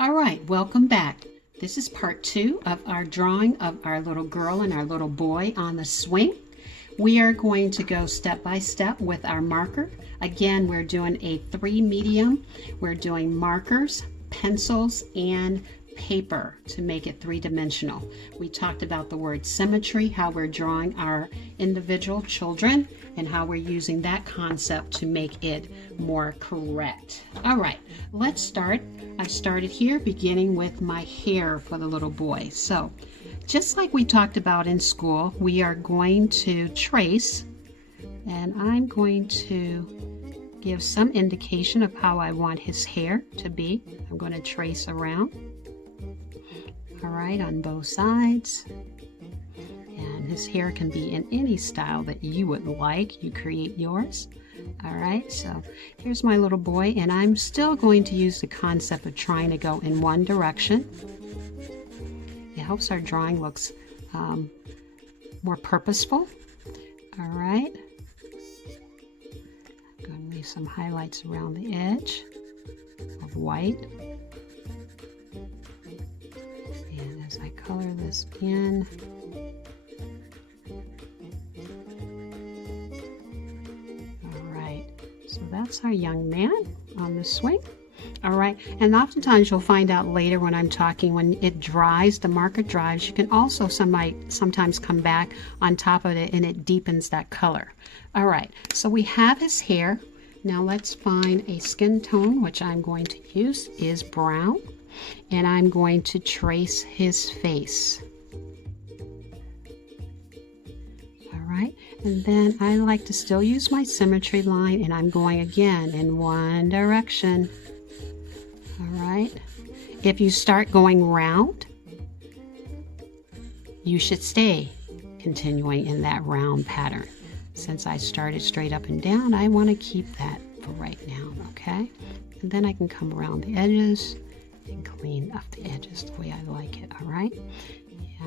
All right, welcome back. This is part 2 of our drawing of our little girl and our little boy on the swing. We are going to go step by step with our marker. Again, we're doing a 3 medium. We're doing markers, pencils, and paper to make it three-dimensional. We talked about the word symmetry, how we're drawing our individual children, and how we're using that concept to make it more correct. All right, let's start. I've started here beginning with my hair for the little boy. So just like we talked about in school, we are going to trace, and I'm going to give some indication of how I want his hair to be. I'm going to trace around. All right, on both sides. And his hair can be in any style that you would like. You create yours. All right, so here's my little boy, and I'm still going to use the concept of trying to go in one direction. It helps our drawing looks more purposeful. All right. I'm going to leave some highlights around the edge of white. And as I color this in, so that's our young man on the swing. All right, and oftentimes you'll find out later when I'm talking, when it dries, the marker dries, you can also sometimes come back on top of it and it deepens that color. All right, so we have his hair. Now let's find a skin tone, which I'm going to use is brown, and I'm going to trace his face. Right, and then I like to still use my symmetry line, and I'm going again in one direction. All right, if you start going round, you should stay continuing in that round pattern. Since I started straight up and down, I want to keep that for right now, okay? And then I can come around the edges and clean up the edges the way I like it, all right?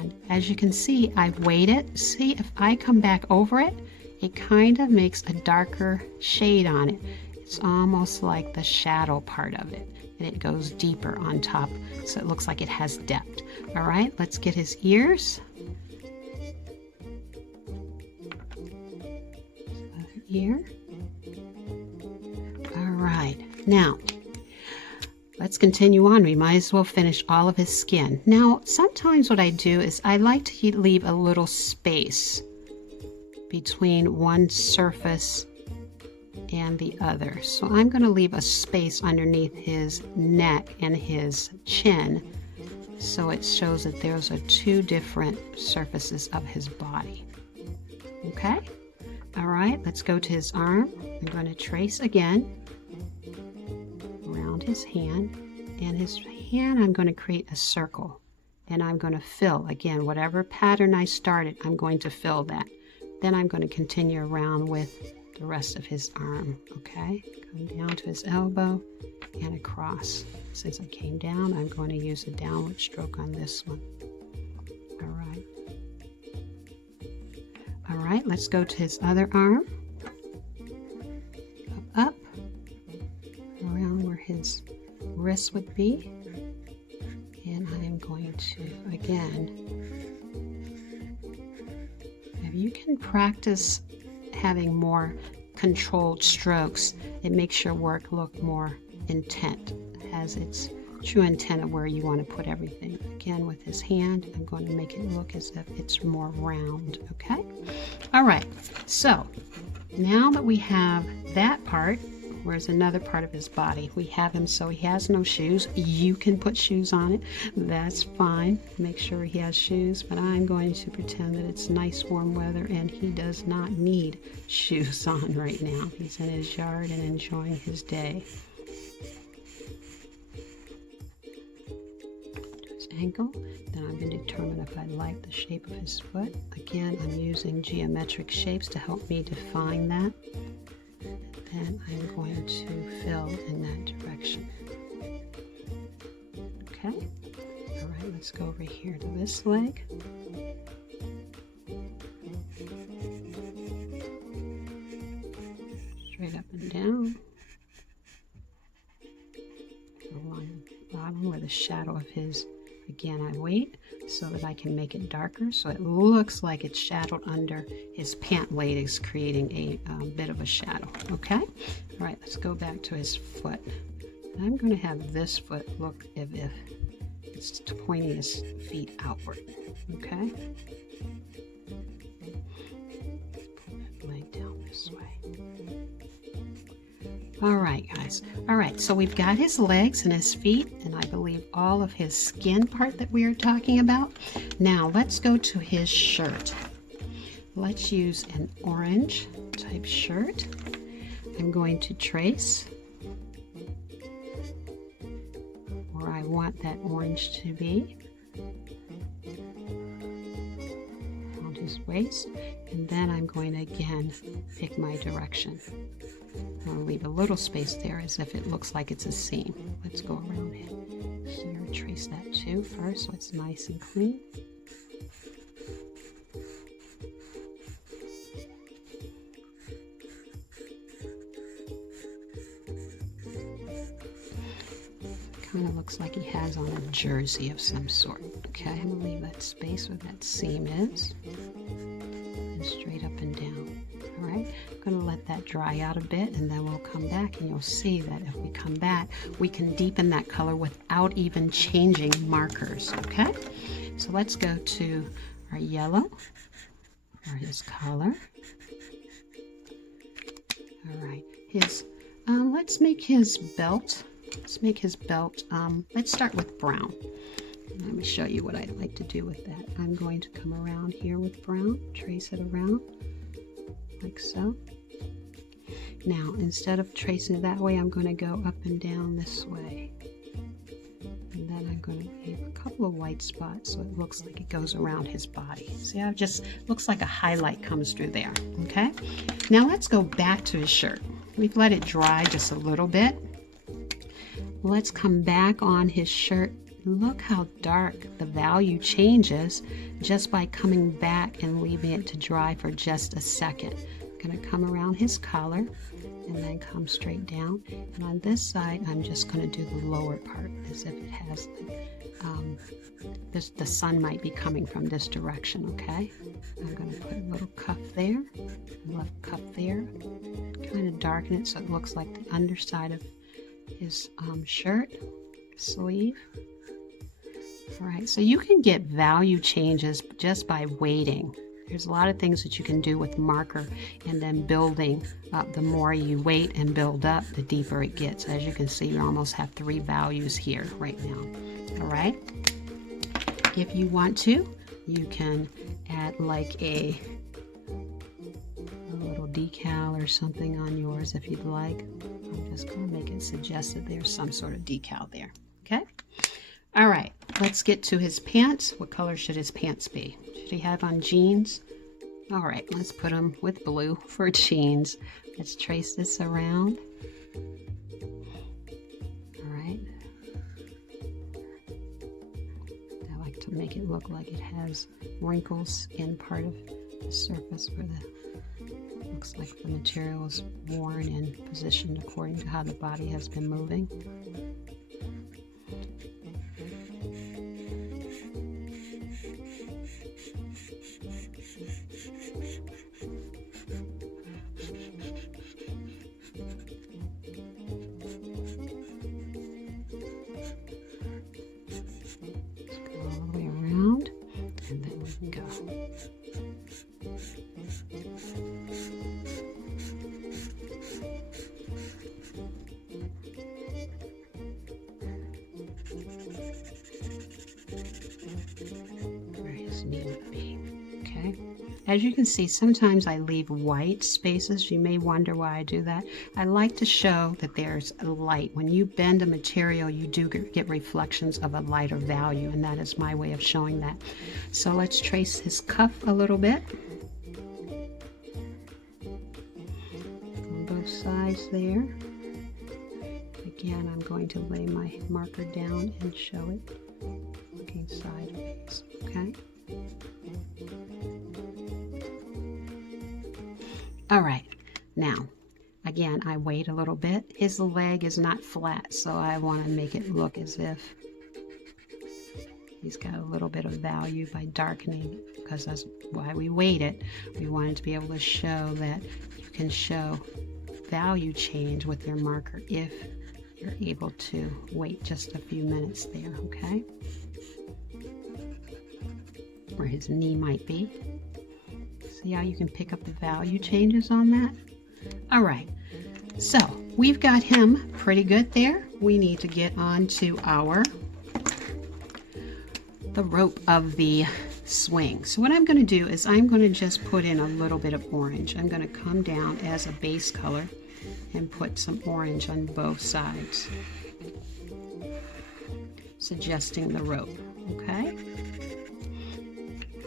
And as you can see, I've weighted. See, if I come back over it, it kind of makes a darker shade on it. It's almost like the shadow part of it, and it goes deeper on top, so it looks like it has depth. All right, let's get his ears. Other ear. All right, now let's continue on. We might as well finish all of his skin. Now, sometimes what I do is I like to leave a little space between one surface and the other. So I'm going to leave a space underneath his neck and his chin, so it shows that those are two different surfaces of his body. Okay? All right, let's go to his arm. I'm going to trace again around his hand, and his hand I'm going to create a circle, and I'm going to fill again whatever pattern I started. I'm going to fill that. Then I'm going to continue around with the rest of his arm. Okay, come down to his elbow and across. Since I came down, I'm going to use a downward stroke on this one. All right, let's go to his other arm. Up around where his wrist would be, and I am going to again, if you can practice having more controlled strokes, it makes your work look more intent, has its true intent of where you want to put everything. Again, with his hand, I'm going to make it look as if it's more round. Okay, all right, so now that we have that part, where's another part of his body? We have him so he has no shoes. You can put shoes on it. That's fine. Make sure he has shoes, but I'm going to pretend that it's nice warm weather and he does not need shoes on right now. He's in his yard and enjoying his day. To his ankle. Then I'm going to determine if I like the shape of his foot. Again, I'm using geometric shapes to help me define that. And I'm going to fill in that direction. Okay, all right, let's go over here to this leg. Straight up and down. Along the bottom down where the shadow of his, again, I wait so that I can make it darker so it looks like it's shadowed under his pant leg, is creating a bit of a shadow. Okay? All right, let's go back to his foot. I'm going to have this foot look as if it's pointing his feet outward. Okay? Pull that leg down this way. All right, guys. All right, so we've got his legs and his feet, and I believe all of his skin part that we are talking about. Now, let's go to his shirt. Let's use an orange type shirt. I'm going to trace where I want that orange to be on his waist, and then I'm going to again pick my direction. I'll leave a little space there as if it looks like it's a seam. Let's go around it here, trace that too first so it's nice and clean. Kind of looks like he has on a jersey of some sort. Okay, I'm going to leave that space where that seam is, and straight up and down. All right, I'm going to let that dry out a bit, and then we'll come back, and you'll see that if we come back, we can deepen that color without even changing markers. Okay, so let's go to our yellow, or his color. All right, his let's make his belt. Let's make his belt, let's start with brown. Let me show you what I'd like to do with that. I'm going to come around here with brown, trace it around, like so. Now, instead of tracing it that way, I'm going to go up and down this way. And then I'm going to leave a couple of white spots so it looks like it goes around his body. See how it just looks like a highlight comes through there, okay? Now let's go back to his shirt. We've let it dry just a little bit. Let's come back on his shirt. Look how dark the value changes just by coming back and leaving it to dry for just a second. I'm going to come around his collar and then come straight down. And on this side, I'm just going to do the lower part as if it has, the sun might be coming from this direction, okay? I'm going to put a little cuff there, a little cuff there, kind of darken it so it looks like the underside of his shirt sleeve. All right, so you can get value changes just by waiting. There's a lot of things that you can do with marker and then building up. The more you wait and build up, the deeper it gets. As you can see, you almost have 3 values here right now. All right, if you want to, you can add like a little decal or something on yours if you'd like. I'm just going to make it suggest that there's some sort of decal there. Okay? All right, let's get to his pants. What color should his pants be? Should he have on jeans? All right, let's put them with blue for jeans. Let's trace this around. All right. I like to make it look like it has wrinkles in part of the surface where the looks like the material is worn and positioned according to how the body has been moving. Let's go all the way around, and then we can go. Where his knee would be. Okay. As you can see, sometimes I leave white spaces. You may wonder why I do that. I like to show that there's a light. When you bend a material, you do get reflections of a lighter value, and that is my way of showing that. So let's trace his cuff a little bit. On both sides there. Again, I'm going to lay my marker down and show it looking sideways, okay? All right, now, again, I wait a little bit. His leg is not flat, so I want to make it look as if He's got a little bit of value by darkening, because that's why we weight it. We wanted to be able to show that you can show value change with your marker if you're able to wait just a few minutes there, okay? Where his knee might be. See how you can pick up the value changes on that? All right, so we've got him pretty good there. We need to get on to the rope of the swing. So what I'm going to do is I'm going to just put in a little bit of orange. I'm going to come down as a base color and put some orange on both sides, suggesting the rope, okay?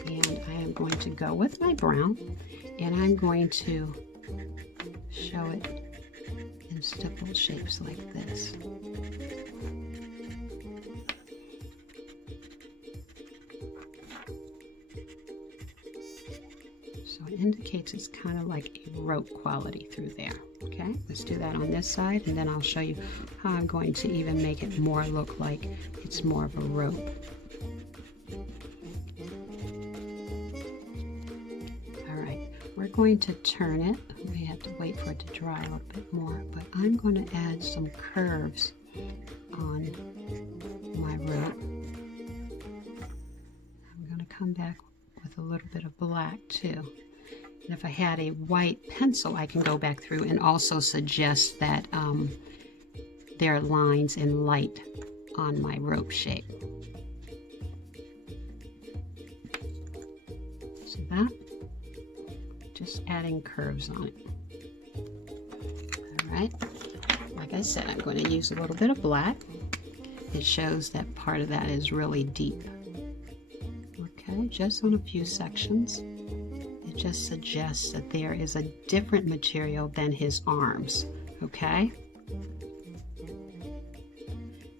And I am going to go with my brown, and I'm going to show it in stippled shapes like this. So it indicates it's kind of like a rope quality through there. Okay, let's do that on this side, and then I'll show you how I'm going to even make it more look like it's more of a rope. All right, we're going to turn it. We have to wait for it to dry a little bit more, but I'm going to add some curves on my rope. I'm going to come back with a little bit of black too. And if I had a white pencil, I can go back through and also suggest that there are lines in light on my rope shape. So that, just adding curves on it. All right, like I said, I'm going to use a little bit of black. It shows that part of that is really deep. Okay, just on a few sections. It just suggests that there is a different material than his arms, okay?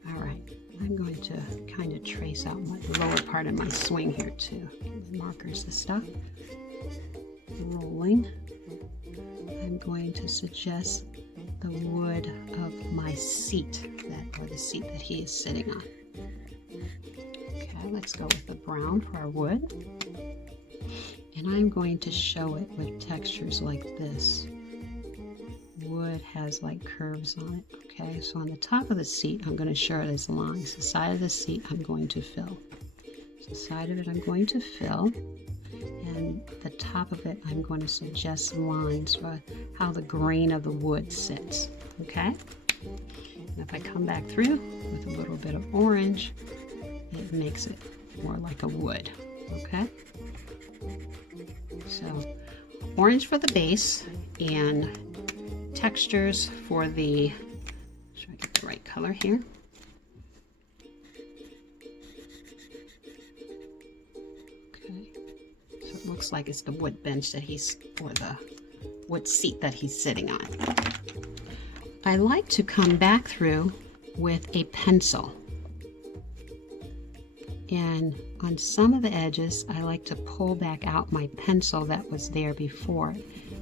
All right, I'm going to kind of trace out the lower part of my swing here too. The markers and stuff. Rolling. I'm going to suggest the wood of my seat, or the seat that he is sitting on. Okay, let's go with the brown for our wood. And I'm going to show it with textures like this. Wood has like curves on it. Okay, so on the top of the seat, I'm going to show it as lines. The side of the seat, I'm going to fill. So the side of it, I'm going to fill. And the top of it, I'm going to suggest lines for how the grain of the wood sits. Okay? And if I come back through with a little bit of orange, it makes it more like a wood. Okay? So orange for the base and textures for the, try to get the right color here. Okay, so it looks like it's the wood bench that or the wood seat that he's sitting on. I like to come back through with a pencil. And on some of the edges, I like to pull back out my pencil that was there before.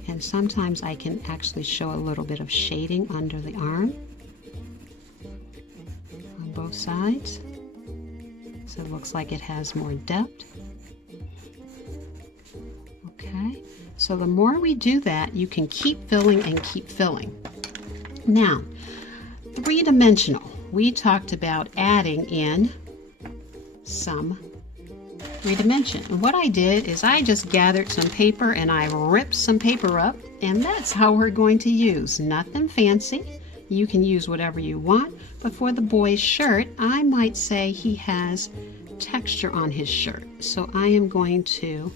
And sometimes I can actually show a little bit of shading under the arm on both sides. So it looks like it has more depth. Okay, so the more we do that, you can keep filling and keep filling. Now, three-dimensional. We talked about adding in some three-dimension. And what I did is I just gathered some paper and I ripped some paper up, and that's how we're going to use. Nothing fancy. You can use whatever you want, but for the boy's shirt, I might say he has texture on his shirt. So I am going to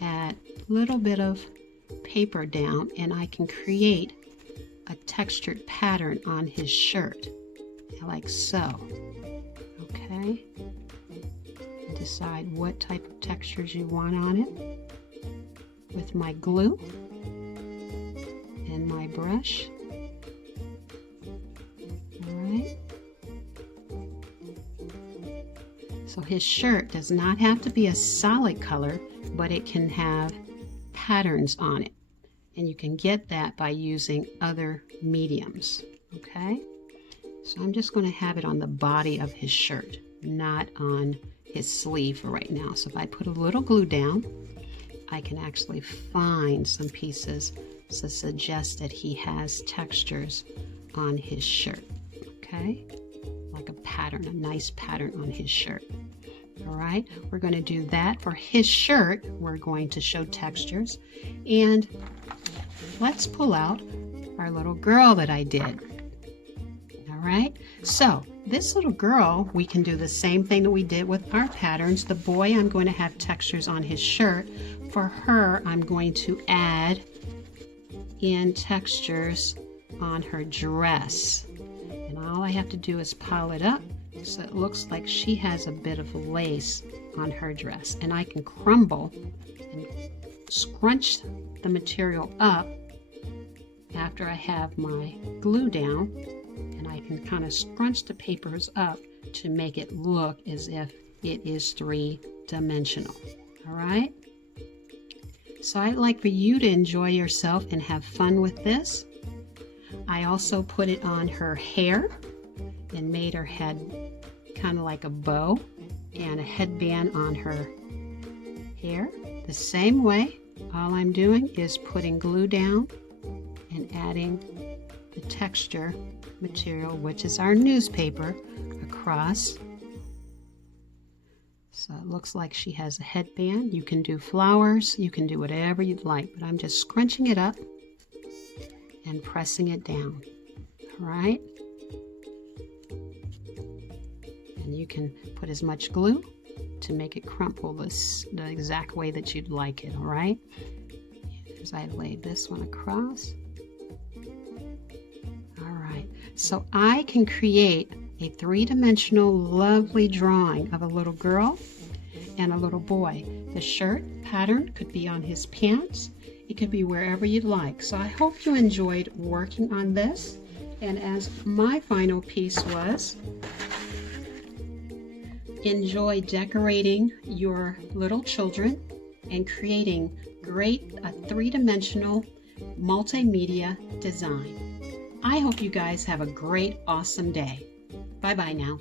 add a little bit of paper down, and I can create a textured pattern on his shirt, like so. Okay? Decide what type of textures you want on it with my glue and my brush. All right. So his shirt does not have to be a solid color, but it can have patterns on it. And you can get that by using other mediums. Okay. So I'm just going to have it on the body of his shirt, not on his sleeve for right now. So if I put a little glue down, I can actually find some pieces to suggest that he has textures on his shirt, okay? Like a pattern, a nice pattern on his shirt. All right, we're going to do that for his shirt. We're going to show textures. And let's pull out our little girl that I did. All right, so this little girl, we can do the same thing that we did with our patterns. The boy, I'm going to have textures on his shirt. For her, I'm going to add in textures on her dress. And all I have to do is pile it up so it looks like she has a bit of lace on her dress. And I can crumble and scrunch the material up after I have my glue down, and I can kind of scrunch the papers up to make it look as if it is three-dimensional. All right? So I'd like for you to enjoy yourself and have fun with this. I also put it on her hair and made her head kind of like a bow and a headband on her hair. The same way, all I'm doing is putting glue down and adding the texture material, which is our newspaper, across. So it looks like she has a headband. You can do flowers, you can do whatever you'd like, but I'm just scrunching it up and pressing it down. All right? And you can put as much glue to make it crumple the exact way that you'd like it. All right? As I lay this one across. All right, so I can create a three-dimensional lovely drawing of a little girl and a little boy. The shirt pattern could be on his pants. It could be wherever you'd like. So I hope you enjoyed working on this. And as my final piece was, enjoy decorating your little children and creating great three-dimensional multimedia design. I hope you guys have a great, awesome day. Bye-bye now.